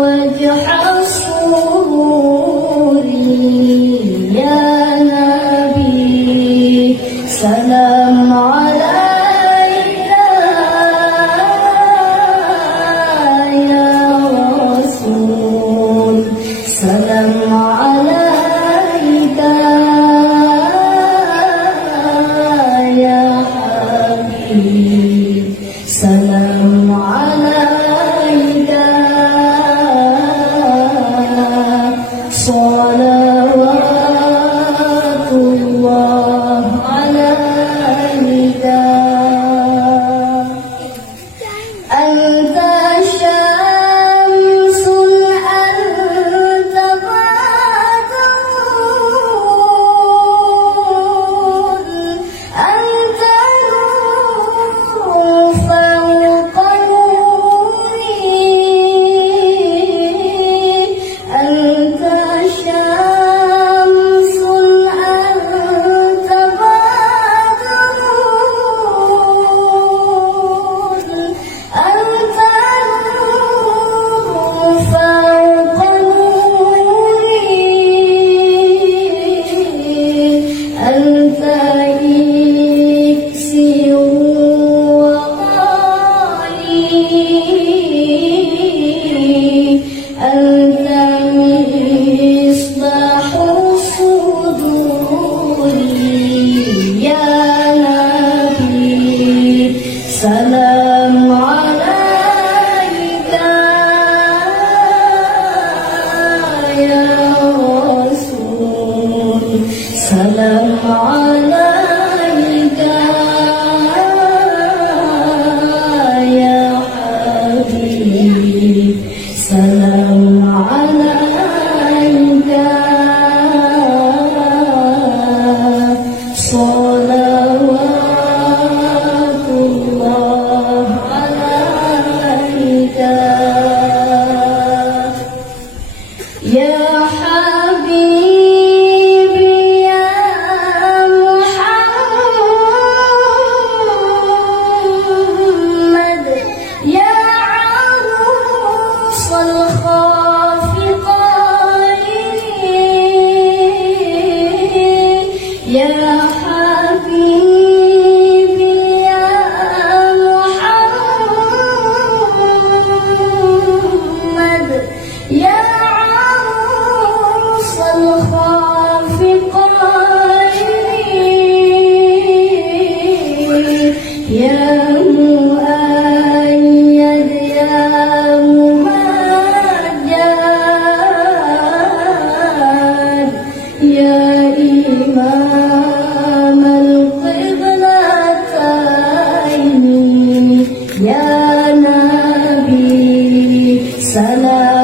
وجه السرور يا نبي سلام عليك يا رسول سلام عليك يا حبيب سلام عليك صلوات الله عليك أنت شمس أنت بدر أنت نور فوق نوري أنت شمس أنت بدر أنت نور فوق نوري أنت إكسير وغالي أنت مصباح صدوري يا نبي سلام عليك يا رسول سلام عليك يا حبيب سلام عليك صلوات الله عليك يا حبيبي يا محمد يا عروس الخافقين يا حبيبي يا محمد يا عروس الخافقين يا مؤيد يا ممجد يا إمام القبلتين يا نبي سلام